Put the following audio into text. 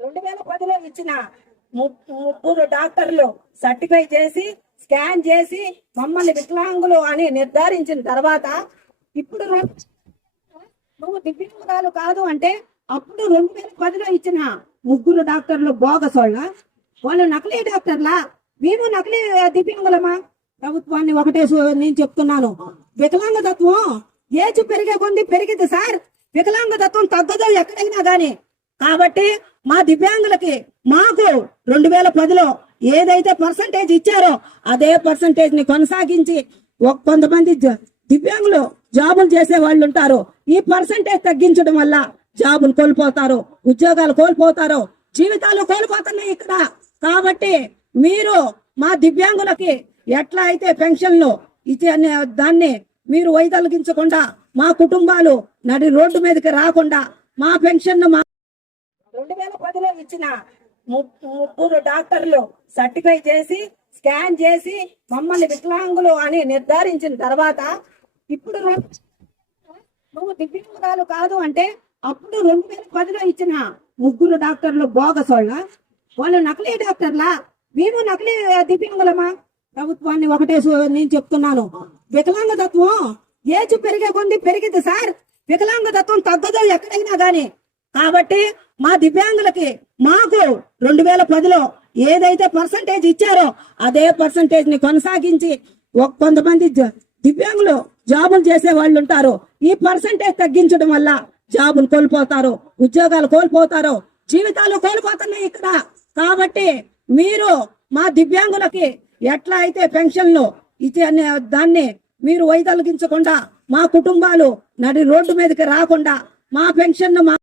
2010లో ఇచ్చిన ముగ్గురు డాక్టర్లు సర్టిఫై చేసి స్కాన్ చేసి మమ్మల్ని వికలాంగులు అని నిర్ధారించిన తర్వాత ఇప్పుడు నువ్వు దివ్యాంగురాలు కాదు అంటే అప్పుడు 2010లో ఇచ్చిన ముగ్గురు డాక్టర్లు బోగస్ వాళ్ళు నకిలీ డాక్టర్లా, మేము నకిలీ దివ్యాంగులమా? ప్రభుత్వాన్ని ఒకటే నేను చెప్తున్నాను, వికలాంగతత్వం ఏజ్ పెరిగే కొంది పెరిగింది సార్, వికలాంగతత్వం తగ్గదు ఎక్కడైనా గాని. కాబట్టి మా దివ్యాంగులకి మాకు 2010లో ఏదైతే పర్సంటేజ్ ఇచ్చారో అదే పర్సంటేజ్ ని కొనసాగించి కొంతమంది దివ్యాంగులు జాబులు చేసే వాళ్ళు ఉంటారు. ఈ పర్సంటేజ్ తగ్గించడం వల్ల జాబులు కోల్పోతారు, ఉద్యోగాలు కోల్పోతారు, జీవితాలు కోల్పోతున్నాయి ఇక్కడ. కాబట్టి మీరు మా దివ్యాంగులకి ఎట్లా అయితే పెన్షన్లు ఇచ్చే దాన్ని మీరు వైదొలగించకుండా మా కుటుంబాలు నడి రోడ్డు మీదకి రాకుండా మా పెన్షన్ 2010లో ఇచ్చిన ముగ్గురు డాక్టర్లు సర్టిఫై చేసి స్కాన్ చేసి మమ్మల్ని వికలాంగులు అని నిర్ధారించిన తర్వాత ఇప్పుడు నువ్వు దివ్యాంగురాలు కాదు అంటే అప్పుడు 2010లో ఇచ్చిన ముగ్గురు డాక్టర్లు బోగస్ వాళ్ళు నకిలీ డాక్టర్లా, మేము నకిలీ దివ్యాంగులమా? ప్రభుత్వాన్ని ఒకటే నేను చెప్తున్నాను, వికలాంగతత్వం ఏజ్ పెరిగే కొంది పెరిగింది సార్, వికలాంగతత్వం తగ్గదు ఎక్కడైనా గాని. కాబట్టి మా దివ్యాంగులకి మాకు 2010లో ఏదైతే పర్సంటేజ్ ఇచ్చారో అదే పర్సంటేజ్ ని కొనసాగించి కొంతమంది దివ్యాంగులు జాబులు చేసే వాళ్ళు ఉంటారు. ఈ పర్సంటేజ్ తగ్గించడం వల్ల జాబులు కోల్పోతారు, ఉద్యోగాలు కోల్పోతారు, జీవితాలు కోల్పోతున్నాయి ఇక్కడ. కాబట్టి మీరు మా దివ్యాంగులకి ఎట్లా అయితే పెన్షన్లు ఇచ్చే దాన్ని మీరు వైదొలగించకుండా మా కుటుంబాలు నడి రోడ్డు మీదకి రాకుండా మా పెన్షన్